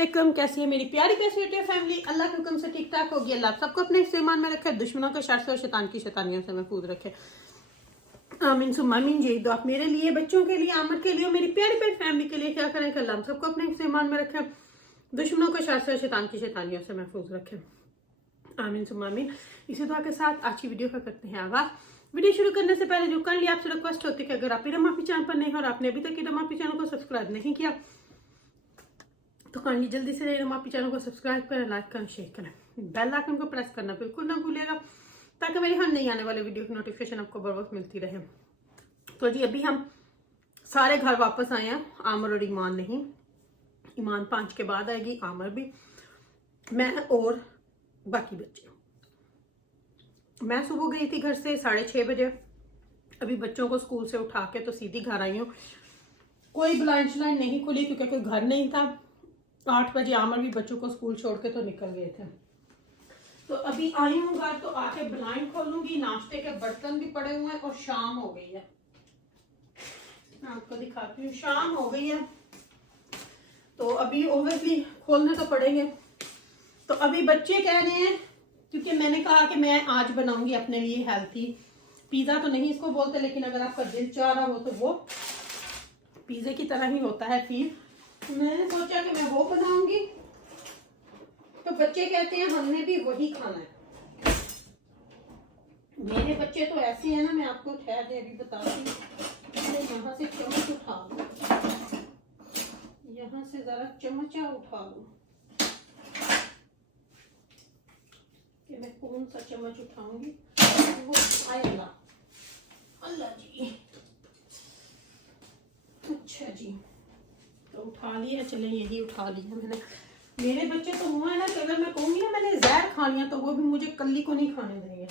अस्सलामुअलैकुम। कैसी है मेरी प्यारी पैसे फैमिली? अल्लाह के हुक्म से ठीक ठाक होगी। अल्लाह सबको अपने इस्तेमाल में रखे, दुश्मनों के शर से और शैतान की शैतानियों से महफूज रखे। आमीन सुम्मा आमीन। यही दुआ मेरे लिए, बच्चों के लिए, आमद के लिए और मेरी प्यारी प्यारी फैमिली के लिए क्या करें कि अल्लाह सबको अपने इस्तेमाल में रखे, दुश्मनों के शर से और शैतान की शैतानियों से महफूज रखे। आमीन सुम्मा आमीन। इसी दुआ के साथ आज की वीडियो का करते हैं आगाज़। वीडियो शुरू करने से पहले जो कर लिया आपसे रिक्वेस्ट होती है कि अगर आप रमाफी चैनल पर नहीं हो और आपने अभी तक रमाफी चैनल को सब्सक्राइब नहीं किया तो काइंडली जल्दी से रमाफी चैनल को सब्सक्राइब करें, लाइक करें, शेयर करें, बेल आइकन को प्रेस करना बिल्कुल ना भूलिएगा ताकि मेरी हर नई आने वाले वीडियो की नोटिफिकेशन आपको बर वक्त मिलती रहे। तो जी अभी हम सारे घर वापस आए हैं, आमर और ईमान नहीं। ईमान 5 के बाद आएगी, आमर भी, मैं और बाकी बच्चे। मैं सुबह गई थी घर से 6:30 बजे। अभी बच्चों को स्कूल से उठा के तो सीधी घर आई हूँ। कोई ब्लाइंड श्लाइंड नहीं खुली क्योंकि कोई घर नहीं था। 8 बजे आमर भी बच्चों को स्कूल छोड़ के तो निकल गए थे। तो अभी आई हूँ घर, तो आके ब्लाइंड खोलूंगी। नाश्ते के बर्तन भी पड़े हुए हैं और शाम हो गई है। मैं आपको दिखाती हूँ, शाम हो गई है तो अभी ओवरली खोलने तो पड़ेंगे। तो अभी बच्चे कह रहे हैं, क्योंकि मैंने कहा कि मैं आज बनाऊंगी अपने लिए हेल्थी पिज़्ज़ा, तो नहीं इसको बोलते, लेकिन अगर आपका दिल चाह रहा हो तो वो पिज़्ज़े की तरह ही होता है फील। मैंने सोचा कि मैं वो बनाऊंगी, तो बच्चे कहते हैं हमने भी वही खाना है। मेरे बच्चे तो ऐसे हैं ना, मैं आपको ठहर दे अभी बताती हूँ। यहाँ से चम्मच उठा लूँ, यहाँ से जरा चमचा उठा लूँ कि मैं कौन सा चम्मच उठाऊंगी। वो आएगा अल्लाह जी। अच्छा जी, तो उठा लिया, चले यही उठा लिया मैंने। मेरे बच्चे तो हुआ है ना कि अगर मैं कहूँगी ना मैंने जहर खा लिया तो वो भी मुझे कल्ली को नहीं खाने देंगे,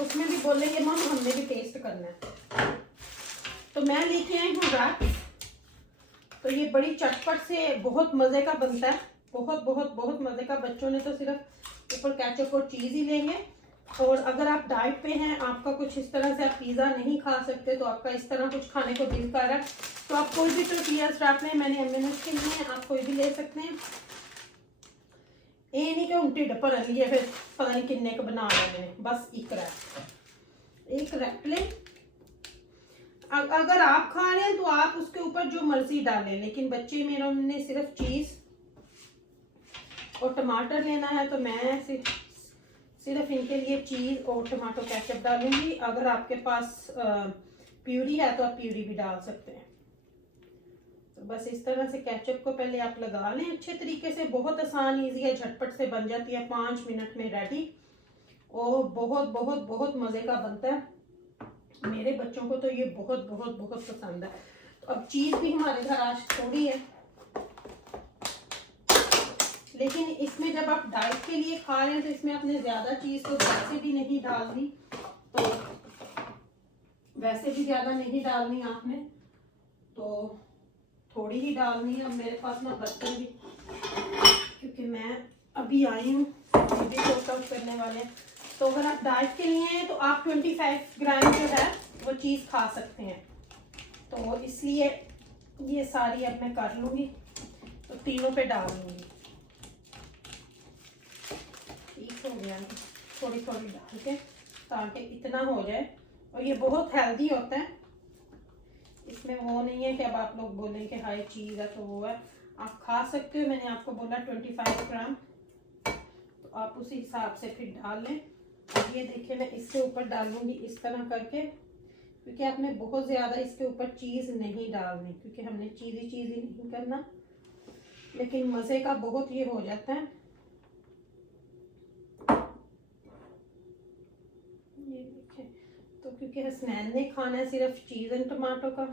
उसमें भी बोलेंगे मम हमने भी टेस्ट करना है। तो मैं लेके आई हूँ रैप। तो ये बड़ी चटपट से बहुत मज़े का बनता है, बहुत बहुत बहुत मज़े का। बच्चों ने तो सिर्फ ऊपर केचप और चीज़ ही लेंगे। और अगर आप डाइट पे हैं, आपका कुछ इस तरह से आप पिज़्ज़ा नहीं खा सकते, तो आपका इस तरह कुछ खाने को दिल कर रहा है, तो आप कोई भी टोर्टिया रैप में, मैंने एमएनएस के लिए, आप कोई भी ले सकते हैं। ये नहीं कि उल्टी डपर लिए फिर पता नहीं किन्ने का बना रहे मैंने, बस एक रैप ले। अगर आप खा रहे हैं तो आप उसके ऊपर जो मर्जी डालें, लेकिन बच्चे मेरे ने सिर्फ चीज़ और टमाटर लेना है, तो मैं सिर्फ इनके लिए चीज़ और टमाटो केचप डालूंगी। अगर आपके पास प्यूरी है तो आप प्यूरी भी डाल सकते हैं। तो बस इस तरह से केचप को पहले आप लगा लें अच्छे तरीके से। बहुत आसान, ईजी है, झटपट से बन जाती है, 5 मिनट में रेडी। और बहुत बहुत बहुत मज़े का बनता है। मेरे बच्चों को तो ये बहुत बहुत बहुत पसंद है। तो अब चीज़ भी हमारे घर आज थोड़ी है, लेकिन इसमें जब आप डाइट के लिए खा रहे हैं तो इसमें आपने ज़्यादा चीज़ तो वैसे भी नहीं डालनी, तो वैसे भी ज़्यादा नहीं डालनी आपने, तो थोड़ी ही डालनी है। अब मेरे पास ना बर्तन भी, क्योंकि मैं अभी आई हूँ, भी कोट आउट करने वाले हैं। तो अगर आप डाइट के लिए हैं तो आप 25 ग्राम जो है वो चीज़ खा सकते हैं। तो इसलिए ये सारी अब मैं कर लूँगी, तो तीनों पे डाल लूँगी। ठीक हो गया, थोड़ी थोड़ी डाल के, ताकि इतना हो जाए। और ये बहुत हेल्दी होता है, इसमें वो नहीं है कि अब आप लोग बोलें कि हाई चीज़ है तो वो है, आप खा सकते हो। मैंने आपको बोला 25 ग्राम, तो आप उसी हिसाब से फिर डाल लें। अब ये देखिए मैं इसके ऊपर डालूंगी इस तरह करके, क्योंकि आपने बहुत ज़्यादा इसके ऊपर चीज़ नहीं डालनी, क्योंकि हमने चीज़ ही नहीं करना, लेकिन मज़े का बहुत ये हो जाता है। ये देखिए, तो क्योंकि हसनैन ने खाना है सिर्फ चीज़ एंड टमाटो का,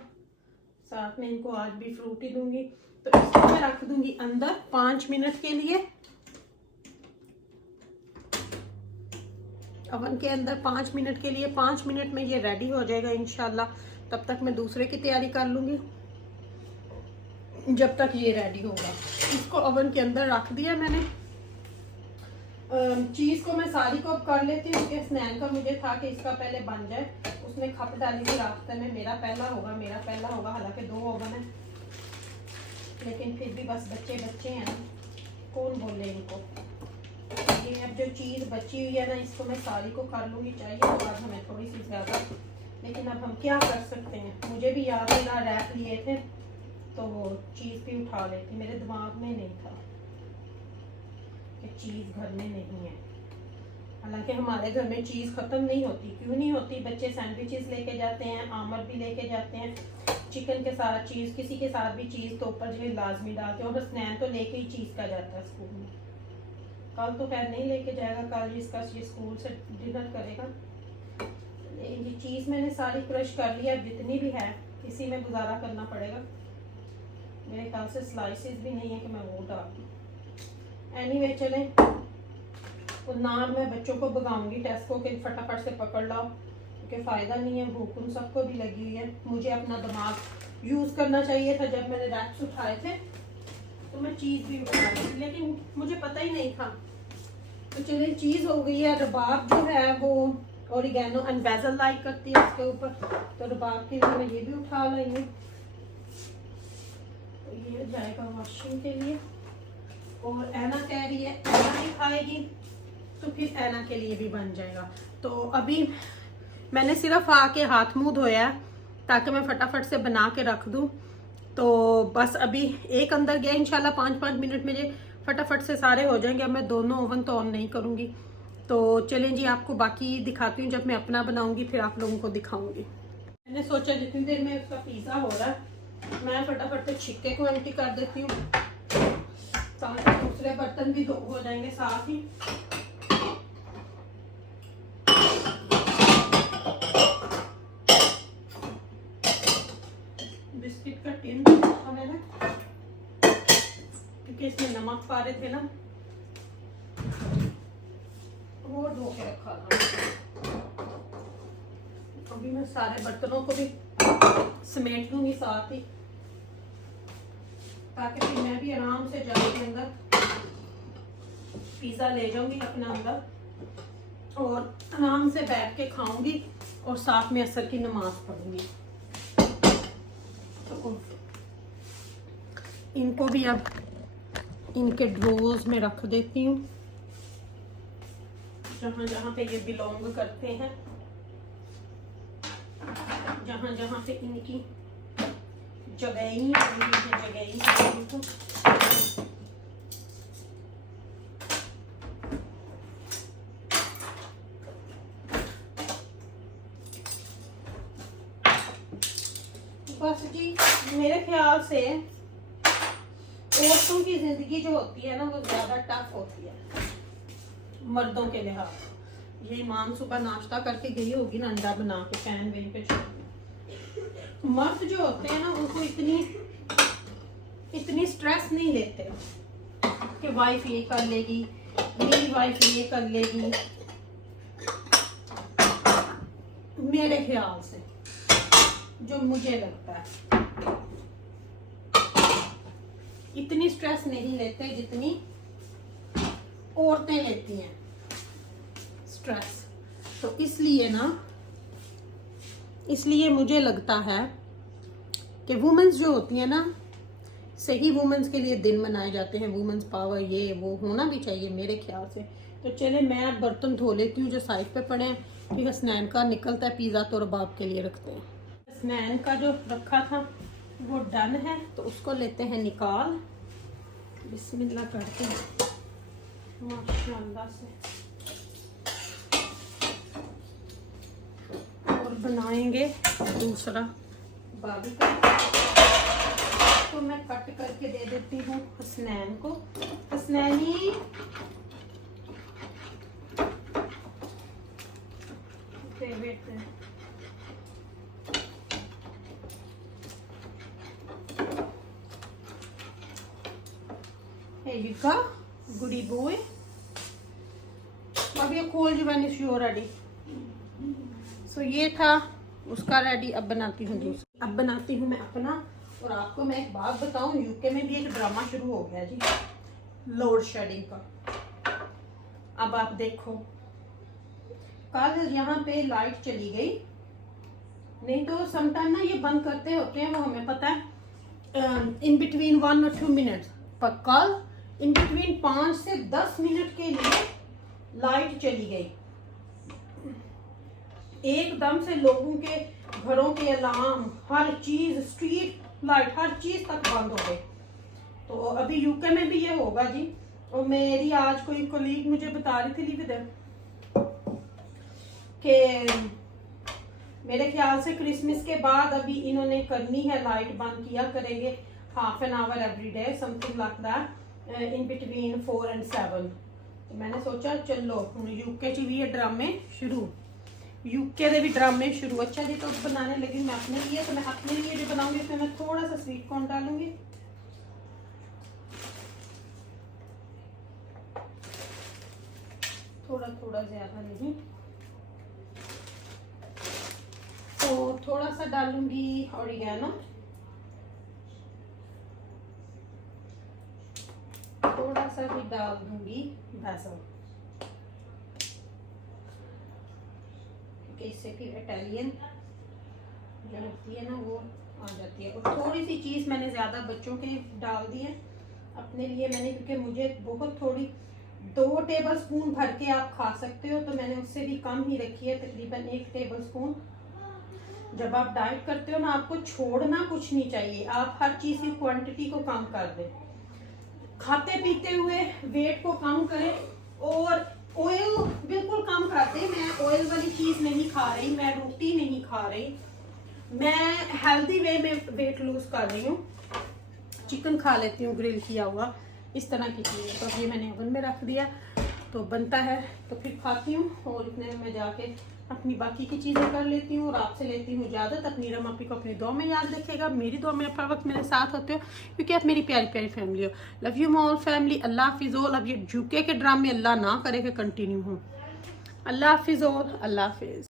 साथ में इनको आज भी फ्रूट ही दूंगी। तो इसको मैं रख दूंगी अंदर 5 मिनट के लिए, ओवन के अंदर 5 मिनट के लिए। 5 मिनट में ये रेडी हो जाएगा इंशाल्लाह। तब तक मैं दूसरे की तैयारी कर लूँगी, जब तक ये रेडी होगा। इसको ओवन के अंदर रख दिया मैंने। चीज़ को मैं सारी को कर लेती हूँ, क्योंकि स्नैन का मुझे था कि इसका पहले बन जाए। उसने खप डाली थी रास्ते में, मेरा पहला होगा। हालांकि 2 ओवन है, लेकिन फिर भी बस बच्चे हैं। चले इनको। ये अब जो चीज़ बची हुई है ना, इसको मैं सारी को कर लूँगी। चाहिए तो आज हमें थोड़ी सी ज़्यादा, लेकिन अब हम क्या कर सकते हैं। मुझे भी याद है ना, रैप लिए थे तो वो चीज़ भी उठा लेती, मेरे दिमाग में नहीं था कि चीज़ घर में नहीं है। हालांकि हमारे घर में चीज़ ख़त्म नहीं होती। क्यों नहीं होती? बच्चे सैंडविचेस लेके जाते हैं, आमर भी लेके जाते हैं, चिकन के साथ चीज़, किसी के साथ भी चीज़ तो ऊपर जो है लाजमी डालते हैं। और स्नैन तो लेके ही चीज़ का जाता है स्कूल में। कल तो खैर नहीं लेके जाएगा, कल इसका ये स्कूल से डिनर करेगा। ये चीज़ मैंने सारी क्रश कर लिया, जितनी भी है इसी में गुजारा करना पड़ेगा। मेरे ख्याल से स्लाइसेस भी नहीं है कि मैं वो डाल दूँ। एनीवे चलें, तो नाम मैं बच्चों को भगाऊंगी टेस्को के, फटाफट से पकड़ लाओ, क्योंकि फ़ायदा नहीं है, भूख उन सबको भी लगी हुई है। मुझे अपना दिमाग यूज़ करना चाहिए था। जब मैंने रैप्स उठाए थे तो मैं चीज़ भी उठा रही थी, लेकिन मुझे पता ही नहीं था। तो चलिए चीज़ हो गई है। रबाब जो है वो ओरिगेनो एंड बेसल लाइक करती है उसके ऊपर, तो रबाब के लिए मैं ये भी उठा लाई हूँ। तो ये जाएगा वॉशिंग के लिए। और ऐना कह रही है ऐना नहीं खाएगी, तो फिर ऐना के लिए भी बन जाएगा। तो अभी मैंने सिर्फ आके हाथ मुंह धोया है ताकि मैं फटाफट से बना के रख दूं। तो बस अभी एक अंदर गया, इंशाल्लाह 5-5 मिनट में फटाफट से सारे हो जाएंगे। अब मैं दोनों ओवन तो ऑन नहीं करूंगी। तो चलें जी, आपको बाकी दिखाती हूँ जब मैं अपना बनाऊंगी, फिर आप लोगों को दिखाऊंगी। मैंने सोचा जितनी देर में उसका पिज़्ज़ा हो रहा है मैं फटाफट से छिक्के को एम्प्टी कर देती हूँ, ताकि दूसरे बर्तन भी हो जाएंगे साथ ही। बिस्किट का टिन था मैंने, क्योंकि इसमें नमक पा रहे थे ना, वो धो के रखा था। अभी मैं सारे बर्तनों को भी समेट दूंगी साथ ही, ताकि फिर मैं भी आराम से जाके अंदर पिज़्ज़ा ले जाऊंगी अपना अंदर और आराम से बैठ के खाऊंगी और साथ में असर की नमाज पढ़ूंगी। तो इनको भी अब इनके ड्रोज में रख देती हूँ, जहाँ जहाँ पे ये बिलोंग करते हैं, जहाँ जहाँ पे इनकी जगह ही है इनको। बस जी, मेरे ख्याल से औरतों की जिंदगी जो होती है ना, वो ज्यादा टफ होती है मर्दों के लिहाज। ये ईमान सुबह नाश्ता करके गई होगी ना, अंडा बना के पैन वहीं पे छोड़ दिया। मर्द जो होते हैं ना, उनको इतनी स्ट्रेस नहीं लेते कि वाइफ ये कर लेगी, मेरी वाइफ ये कर लेगी। मेरे ख्याल से जो मुझे लगता है, इतनी स्ट्रेस नहीं लेते जितनी औरतें लेती हैं स्ट्रेस। तो इसलिए मुझे लगता है कि वुमेन्स जो होती हैं ना, सही वुमेन्स के लिए दिन मनाए जाते हैं। वुमेन्स पावर ये वो होना भी चाहिए मेरे ख्याल से। तो चले मैं अब बर्तन धो लेती हूँ जो साइड पे पड़े हैं, फिर हसनैन का निकलता है पिज़्ज़ा, तो रबाब के लिए रखते हैं। हसनैन का जो रखा था वो डन है, तो उसको लेते हैं निकाल, बिस्मिल्लाह करते हैं माशाल्लाह से, और बनाएंगे दूसरा बाबी का। तो मैं कट करके दे देती हूँ हसनैन को। हसनैनी फेवरेट है। Here you go, goody boy. अब ये खोल जी when is your ready. So ये था उसका रेडी। अब बनाती हूँ दूसरा, अब बनाती हूँ मैं अपना। और आपको मैं एक बात बताऊं, यूके में भी एक ड्रामा शुरू हो गया जी, लोड शेडिंग का। अब आप देखो, कल यहाँ पे लाइट चली गई, नहीं तो समटाइम ना ये बंद करते होते हैं, वो हमें पता है, इन बिटवीन 1 और 2 मिनट्स। पर कल इन बिटवीन 5 से 10 मिनट के लिए लाइट चली गई। एकदम से लोगों के घरों के अलार्म, हर चीज, स्ट्रीट लाइट, हर चीज तक बंद हो गई। तो अभी यूके में भी ये होगा जी। और मेरी आज कोई कोलीग मुझे बता रही थी लीविदर कि मेरे ख्याल से क्रिसमस के बाद अभी इन्होंने करनी है, लाइट बंद किया करेंगे half an hour every day, something like that, in between 4 and 7। तो मैंने सोचा चलो यूके च भी ये ड्रामे शुरू, यूके दे भी ड्रामे शुरू। अच्छा जी, तो बनाने लगी मैं अपने लिए। तो मैं अपने लिए जो बनाऊंगी उसमें मैं थोड़ा सा स्वीट कॉर्न डालूंगी, थोड़ा थोड़ा ज्यादा नहीं। तो थोड़ा सा डालूंगी ऑरिगेनो, थोड़ा सा भी डाल दूंगी बेसिल, क्योंकि इससे फिर इटालियन जो लगती है ना वो आ जाती है। और थोड़ी सी चीज मैंने ज्यादा बच्चों के डाल दी है, अपने लिए मैंने, क्योंकि मुझे बहुत थोड़ी, 2 टेबल स्पून भर के आप खा सकते हो, तो मैंने उससे भी कम ही रखी है, तकरीबन 1 टेबल स्पून। जब आप डाइट करते हो ना, आपको छोड़ना कुछ नहीं चाहिए, आप हर चीज की क्वांटिटी को कम कर दें, खाते पीते हुए वेट को कम करें। और ऑयल बिल्कुल कम कर दें। मैं ऑयल वाली चीज नहीं खा रही, मैं रोटी नहीं खा रही, मैं हेल्दी वे में वेट लूज कर रही हूँ। चिकन खा लेती हूँ ग्रिल किया हुआ, इस तरह की चीज़ें। तो ये मैंने ओवन में रख दिया, तो बनता है तो फिर खाती हूँ। और इतने में मैं जाके अपनी बाकी की चीज़ें कर लेती हूँ और आपसे लेती हूँ इजाज़त। अपनी रमापी को अपनी दुआ में याद रखेगा, मेरी दुआ में हर वक्त मेरे साथ होते हो, क्योंकि आप मेरी प्यारी प्यारी फैमिली हो। लव यू ऑल फैमिली, अल्लाह हाफिज़ ऑल। अब ये यूके के ड्रामे अल्लाह ना करे कि कंटिन्यू हो। अल्लाह हाफिज़ ऑल, अल्लाह हाफिज़।